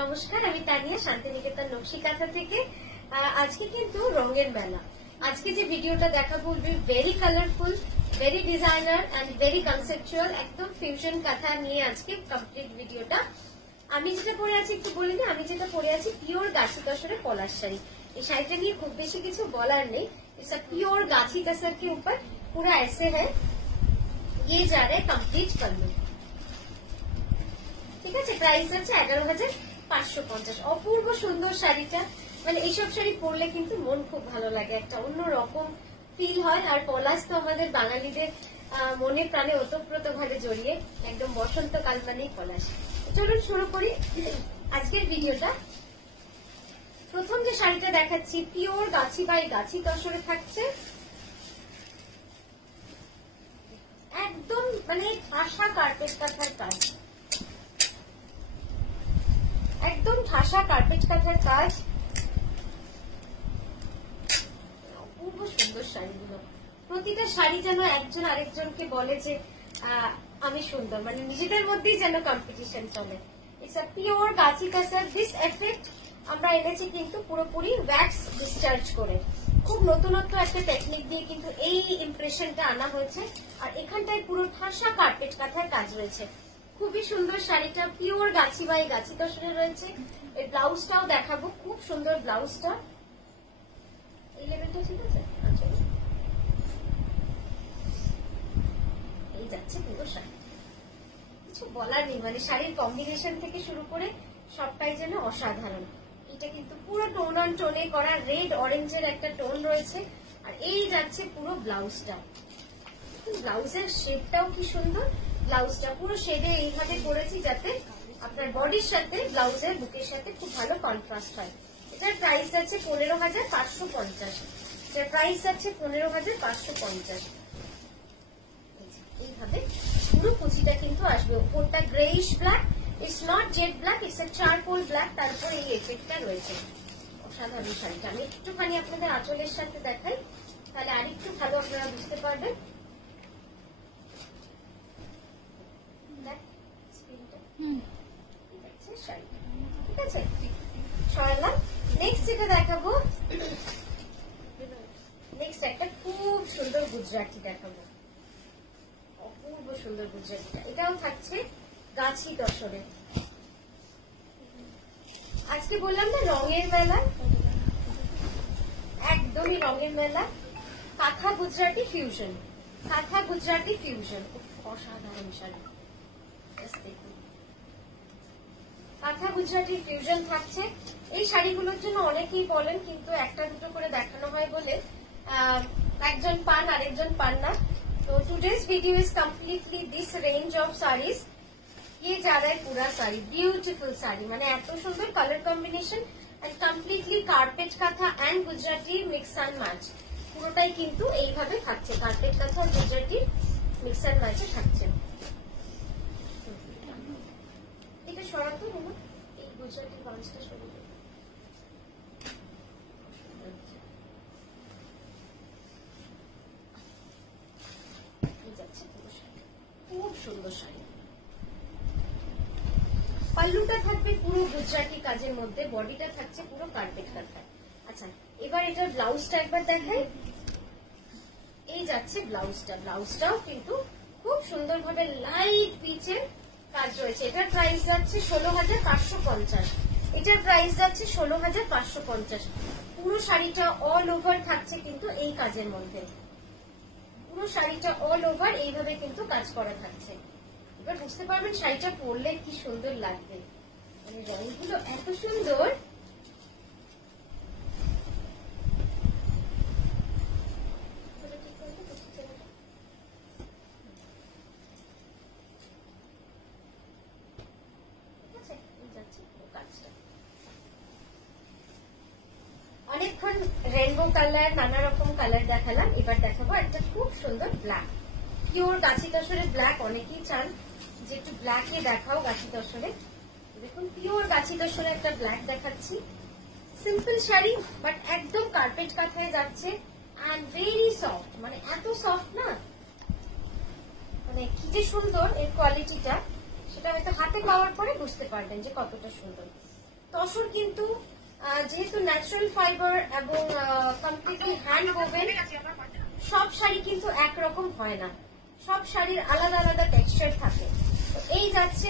নমস্কার, আমি তানিয়া, শান্তিনিকেতন নকশি কাঁথা থেকে। আজকে কিন্তু রঙের মেলা। আজকে যে ভিডিওটা দেখাবো very colourful, very designer and very conceptual, একদম ফিউশন কাঁথা নিয়ে আজকে কমপ্লিট ভিডিওটা। আমি যেটা পরে আছি একটু বলে নিই, আমি যেটা পরে আছি পিওর গাছি তসরের পলাশ শাড়ি। এই শাড়িটা নিয়ে খুব বেশি কিছু বলার নেই। इट्स प्योर गाछी तसर के ऊपर पूरा ऐसे है, ये जा रहा है कम्प्लीट पल्लू। ঠিক আছে, প্রাইস আছে 11,550। অপূর্ব সুন্দর শাড়িটা, মানে এইসব শাড়ি পরলে কিন্তু মন খুব ভালো লাগে, একটা অন্য রকম ফিল হয়। আর পলাশ তো আমাদের বাঙালিদের মনে প্রাণে ওতপ্রোত ভাবে জড়িয়ে, একদম বসন্তকাল মানেই পলাশ। চলুন শুরু করি আজকের ভিডিওটা। প্রথম যে শাড়িটা দেখাচ্ছি পিওর গাছি বাই গাছি তসরে থাকছে, একদম মানে ঠাসা কার্পেট কাঁথার কাজ, একদম ঠাসা কার্পেট কাঁথার কাজ। অপূর্ব সুন্দর শাড়িগুলো, প্রতিটা শাড়ি যেন একজন আরেকজনকে বলে যে আমি সুন্দর, মানে নিজেদের মধ্যেই যেন কম্পিটিশন চলে। ইটস আ পিওর গাছি কাঁথার। দিস এফেক্ট আমরা এনেছি কিন্তু পুরোপুরি ওয়্যাক্স ডিসচার্জ করে, খুব নতুনত্ব একটা টেকনিক দিয়ে কিন্তু এই ইমপ্রেশনটা আনা হয়েছে। আর এখানটায় পুরো ঠাসা কার্পেট কাঁথার কাজ রয়েছে। খুবই সুন্দর শাড়িটা, পিওর গাছি বাই গাছি তসরে রয়েছে। এই ব্লাউজটাও দেখাবো, খুব সুন্দর ব্লাউজটা। এই লেভেলটা ঠিক আছে, আচ্ছা এই যাচ্ছে পুরো শাড়ি, কিছু বলার নেই, মানে শাড়ির কম্বিনেশন থেকে শুরু করে সবটাই যেন অসাধারণ। এটা কিন্তু পুরো টোন অন টোনে করা, রেড অরেঞ্জের একটা টোন রয়েছে। আর এই যাচ্ছে পুরো ব্লাউজটা, ব্লাউজের শেডটাও কি সুন্দর। ব্লাউজটা পুরো শেডে এইভাবে করেছি যাতে আপনার বডির সাথে ব্লাউজের বুকের সাথে খুব ভালো কন্ট্রাস্ট হয়। এটার প্রাইস আছে 15,550। এটার প্রাইস আছে 15,550। এইভাবে পুরো কুচিটা কিন্তু আসবে। ওপরটা greyish black, it's not jet black, it's a charcoal black, তারপর এই এফেক্টটা রয়েছে। অসাধারণ শাড়িটা। আমি একটুখানি আপনাদের আঁচলের সাথে দেখাই, তাহলে আরেকটু ভালো আপনারা বুঝতে পারবেন। ঠিক আছে, সরালাম। নেক্সট যেটা দেখাবো, নেক্সট একটা খুব সুন্দর গুজরাটি দেখাবো, অপূর্ব সুন্দর গুজরাটিটা। এটাও থাকছে গাছি তসরে। আজকে বললাম না রঙের মেলা, একদমই রঙের মেলা। কাঁথা গুজরাটি ফিউশন, কাঁথা গুজরাটি ফিউশন, অসাধারণ শাড়ি। কাঁথা গুজরাটি ফিউশন থাকছে। এই শাড়িগুলোর জন্য অনেকেই বলেন, কিন্তু একটা দুটো করে দেখানো হয় বলে একজন পান আরেকজন পান না। तो today's video is completely this range of sarees। ये जा रहा है पूरा साड़ी, ब्यूटीफुल साड़ी, माने এত সুন্দর colour combination and completely carpet kantha and Gujarati mix and match. পুরোটাই কিন্তু এইভাবে থাকছে, কার্পেট কাঁথা আর গুজরাটি মিক্স এন্ড ম্যাচে থাকছে। এটা সরাতো না, এই গুজরাটি বাউন্সটা সরিয়ে খুব সুন্দর শাড়ি। পাল্লুটা থাকবে পুরো গুজরাটি কাজের মধ্যে, বডিটা থাকছে পুরো কার্পেট কাঁথায়। আচ্ছা, এবার এটার ব্লাউজটা একবার দেখাই। এই যাচ্ছে ব্লাউজটা, ব্লাউজটাও কিন্তু খুব সুন্দরভাবে লাইট পিচের কাজ রয়েছে। এটার প্রাইস যাচ্ছে 16,550। এটার প্রাইস যাচ্ছে 16,550। পুরো শাড়িটা অল ওভার থাকছে কিন্তু এই কাজের মধ্যে, পুরো শাড়িটা অল ওভার এইভাবে কিন্তু কাজ করা থাকছে। এবার বুঝতে পারবেন শাড়িটা পরলে কি সুন্দর লাগবে, মানে রঙগুলো এত সুন্দর। অনেকক্ষণ রেনবো কালার, নানা রকম কালার দেখালাম, এবার দেখাবো একটা খুব সুন্দর ব্ল্যাক, পিওর গাছি তসরে ব্ল্যাক। অনেকেই চান যে একটু ব্ল্যাকে দেখাও গাছি তসরে। দেখুন পিওর গাছি তসরে একটা ব্ল্যাক দেখাচ্ছি। সিম্পল শাড়ি বাট একদম কার্পেট কাঁথায় যাচ্ছে এন্ড ভেরি সফট, মানে এত সফট না, মানে কি যে সুন্দর এর কোয়ালিটিটা, সেটা হয়তো হাতে পাওয়ার পরে বুঝতে পারবেন যে কতটা সুন্দর। তসর কিন্তু যেহেতু ন্যাচারাল ফাইবার এবং কমপ্লিটলি হ্যান্ড ওভেন, সব শাড়ি কিন্তু একরকম হয় না, সব শাড়ির আলাদা আলাদা টেক্সচার থাকে। তো এই যাচ্ছে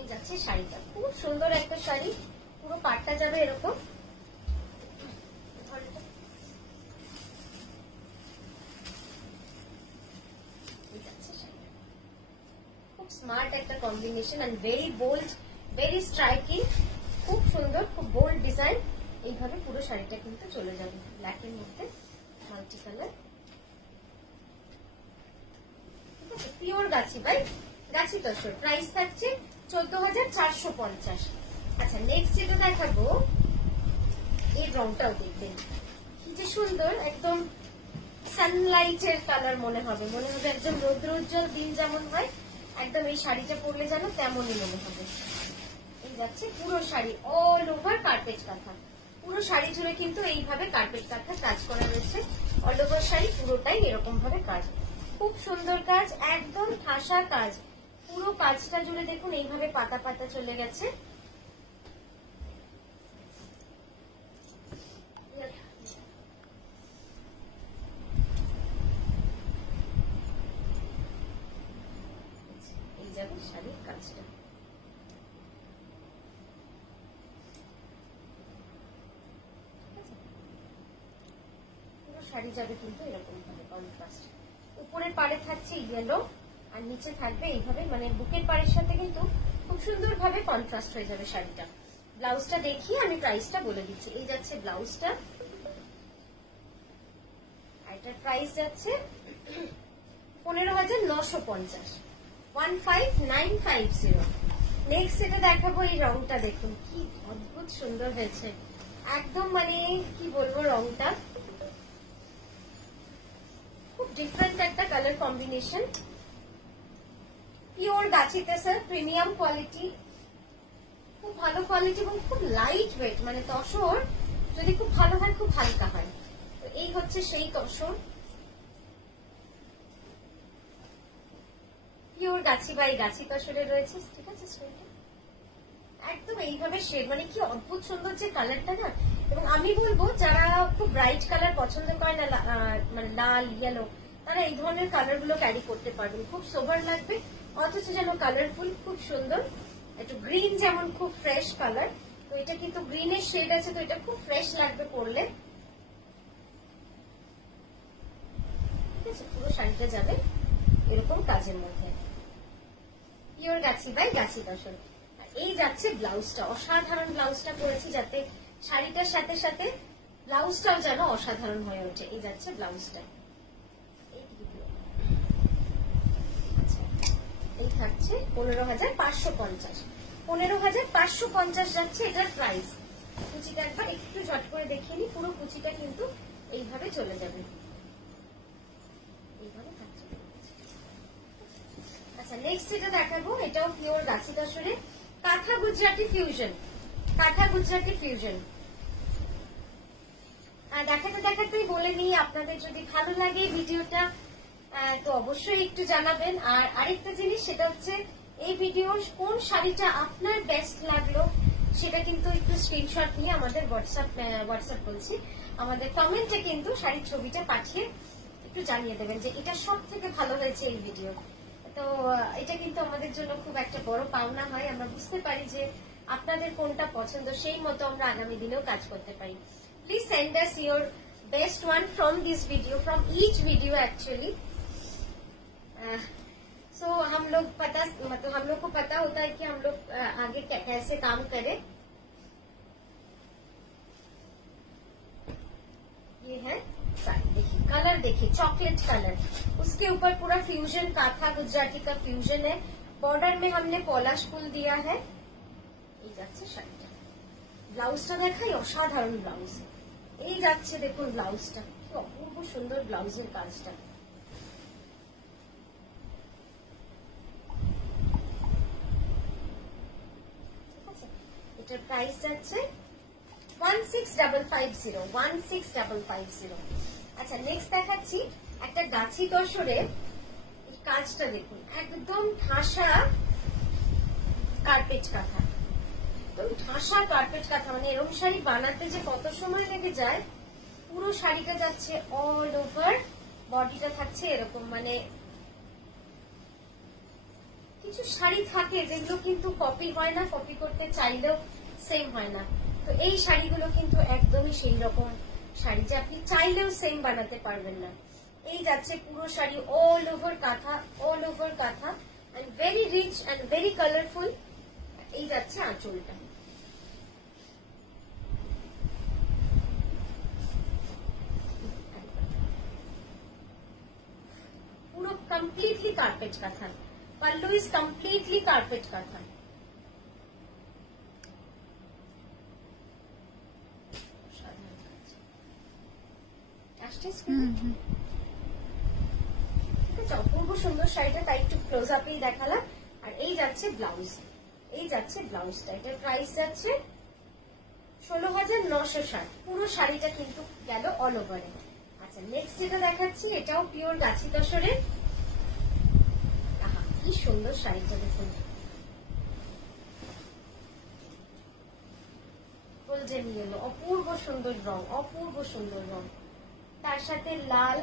এই যাচ্ছে শাড়িটা, খুব সুন্দর একটা শাড়ি, পুরো পাটটা যাবে এরকম। খুব স্মার্ট একটা combination and very bold, very striking, খুব সুন্দর, খুব বোল্ড ডিজাইন। এইভাবে পুরো শাড়িটা কিন্তু চলে যাবে ব্ল্যাক এর মধ্যে মাল্টি কালার। ঠিক আছে, pure Gachhi by Gachhi tussar, price থাকছে 14,450। আচ্ছা নেক্সট যেটা দেখাবো, এই রংটাও দেখবেন কি যে সুন্দর, একদম সানলাইটের কালার মনে হবে, একদম রৌদ্রোজ্জ্বল দিন যেমন হয়, একদম এই শাড়িটা পরলে যেন তেমনই মনে হবে। এই যাচ্ছে পুরো শাড়ি অল ওভার কার্পেট কাঁথা, পুরো শাড়ি জুড়ে কিন্তু এইভাবে কার্পেট কাঁথা কাজ করা রয়েছে। অল ওভার শাড়ি পুরোটাই এরকম ভাবে কাজ, খুব সুন্দর কাজ, একদম ঠাসা কাজ, পুরো কাজটা জুড়ে দেখুন এইভাবে পাতা পাতা চলে গেছে। এই যাবে শাড়ির কাজটা, শাড়ি যাবে কিন্তু এরকম ভাবে কন্ট্রাস্ট, উপরের পাড়ে থাকছে ইয়েলো আর নিচে থাকবে এইভাবে, মানে বুকের পাড়ের সাথে কিন্তু খুব সুন্দর ভাবে কন্ট্রাস্ট হয়ে যাবে শাড়িটা। ব্লাউজটা দেখিয়ে আমি প্রাইসটা বলে দিচ্ছি। এই যাচ্ছে ব্লাউজটা, এটার প্রাইস যাচ্ছে 15,950, 15,950। নেক্সট এটা দেখাবো, এই রংটা দেখুন কি অদ্ভুত সুন্দর হয়েছে, একদম মানে কি বলবো, রংটা খুব ডিফারেন্ট একটা কালার কম্বিনেশন, পিওর গাছিতে স্যার, প্রিমিয়াম কোয়ালিটি, খুব ভালো কোয়ালিটি এবং খুব লাইট ওয়েট, মানে তসর যদি খুব ভালো হয় খুব হালকা হয়। তো এই হচ্ছে সেই তসর, পিওর গাছি বাই গাছি তসরে রয়েছে। ঠিক আছে, একদম এইভাবে শেড, মানে কি অদ্ভুত সুন্দর যে কালারটা না। এবং আমি বলবো যারা খুব ব্রাইট কালার পছন্দ করে না, মানে লাল ইয়েলো, তারা এই ধরনের কালার গুলো ক্যারি করতে পারবেন, খুব সোবার লাগবে অথচ যেন কালারফুল, খুব সুন্দর। একটু গ্রিন যেমন খুব ফ্রেশ কালার, তো এটা কিন্তু গ্রিনের শেড আছে, তো এটা খুব ফ্রেশ লাগবে পরলে। ঠিক আছে, পুরো শাড়িটা যাবে এরকম কাজের মধ্যে, পিওর গাছি বাই গাছি তসর। এই যাচ্ছে ব্লাউজটা, অসাধারণ ব্লাউজটা করেছি যাতে শাড়িটার সাথে সাথে ব্লাউজটাও যেন অসাধারণ হয়ে ওঠে। এই যাচ্ছে ব্লাউজটা, এই থাকছে 15,550, 15,550 যাচ্ছে এটার প্রাইস। কুচিটা একবার একটু ঝট করে দেখিয়ে নি, পুরো কুচিটা কিন্তু এইভাবে চলে যাবে, এইভাবে থাকছে। আচ্ছা নেক্সট যেটা দেখাবো, এটাও পিওর গাছি তসরে, কাঁথা গুজরাটি ফিউশন, কাঁথা গুজরাটি ফিউশন। দেখাতে দেখাতেই বলে নিই, আপনাদের যদি ভালো লাগে ভিডিওটা তো অবশ্যই একটু জানাবেন। আর আরেকটা জিনিস, সেটা হচ্ছে এই ভিডিওর কোন শাড়িটা আপনার বেস্ট লাগলো সেটা কিন্তু একটু স্ক্রিনশট নিয়ে আমাদের হোয়াটসঅ্যাপ বলছি, আমাদের কমেন্টে কিন্তু শাড়ির ছবিটা পাঠিয়ে একটু জানিয়ে দেবেন যে এটা সব থেকে ভালো হয়েছে এই ভিডিও। তো এটা কিন্তু আমাদের জন্য খুব একটা বড় পাওনা হয়, আমরা বুঝতে পারি যে আপনাদের কোনটা পছন্দ, সেই মতো আমরা আগামী দিনেও কাজ করতে পারি। Please send us your best one from this video, from each video actually. So हम लोग मतलब हम लोग को पता होता है कि हम लोग आगे कैसे काम करें। ये है साड़ी, देखिए कलर, देखिए चॉकलेट कलर, उसके ऊपर पूरा फ्यूजन, काथा गुजराती का फ्यूजन है। बॉर्डर में हमने पॉलाश फुल दिया है। এই যাচ্ছে শাড়িটা, ব্লাউজটা দেখাই, অসাধারণ ব্লাউজ। এই যাচ্ছে দেখুন ব্লাউজটা, কি অপূর্ব সুন্দর ব্লাউজের কাজটা। ঠিক আছে, এটার প্রাইস যাচ্ছে 16,550, 16,550। আচ্ছা নেক্সট দেখাচ্ছি একটা গাছি তসরে, এই কাজটা দেখুন, একদম ঠাসা কার্পেট কাঁথা, একদম ঠাসা কার্পেট কাঁথা, মানে এরকম শাড়ি বানাতে যে কত সময় লেগে যায়। পুরো শাড়িটা যাচ্ছে অল ওভার, বডিটা থাকছে এরকম, মানে কিছু শাড়ি থাকে যেগুলো কিন্তু কপি হয় না, কপি করতে চাইলেও সেম হয় না। তো এই শাড়িগুলো কিন্তু একদমই সেই রকম শাড়ি যে আপনি চাইলেও সেম বানাতে পারবেন না। এই যাচ্ছে পুরো sari all over kantha, all over kantha, and very rich and very colourful. এই যাচ্ছে আঁচলটা। পুরো কমপ্লিটলি কার্পেট কাঁথা, পাল্লু ইজ কমপ্লিটলি কার্পেট কাঁথা। অপূর্ব সুন্দর শাড়িটা, তাই একটু ক্লোজ আপেই দেখালাম। আর এই যাচ্ছে ব্লাউজ, এই যাচ্ছে ব্লাউজটা, এটার প্রাইস যাচ্ছে 16,960। পুরো শাড়িটা কিন্তু গেল অল ওভারে। আচ্ছা, নেক্সট যেটা দেখাচ্ছি এটাও পিওর গাছি তসরের। কি সুন্দর শাড়িটা দেখুন, গোল্ডেন ইয়েলো, অপূর্ব সুন্দর রং, অপূর্ব সুন্দর রং, তার সাথে লাল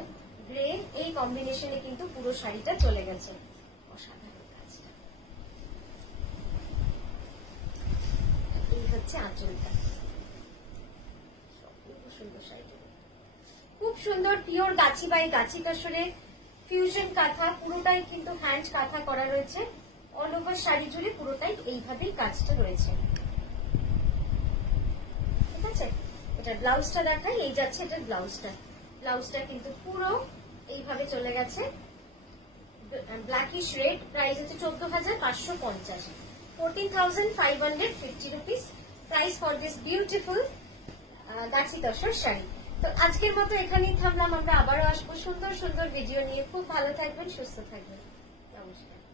গ্রে এই কম্বিনেশনে কিন্তু পুরো শাড়িটা চলে গেছে। অসাধারণ কাজটা। এই হচ্ছে আঁচলটা, অপূর্ব সুন্দর শাড়িটা, খুব সুন্দর pure Gachhi by Gachhi তসরে fusion কাঁথা, পুরোটাই কিন্তু হ্যান্ড কাঁথা করা রয়েছে। অল ওভার শাড়ি জুড়ে পুরোটাই এইভাবেই কাজটা রয়েছে। ঠিক আছে, এটা ব্লাউজটা দেখাই। এই যাচ্ছে এটা ব্লাউজটা, ব্লাউজটা কিন্তু পুরো এইভাবে চলে গেছে ব্ল্যাকিশ রেড। প্রাইস হচ্ছে 14,550, 14,550 rupees price for this beautiful গাছি তসর শাড়ি। তো আজকের মতো এখানেই থামলাম, আমরা আবারও আসবো সুন্দর সুন্দর ভিডিও নিয়ে। খুব ভালো থাকবেন, সুস্থ থাকবেন, নমস্কার।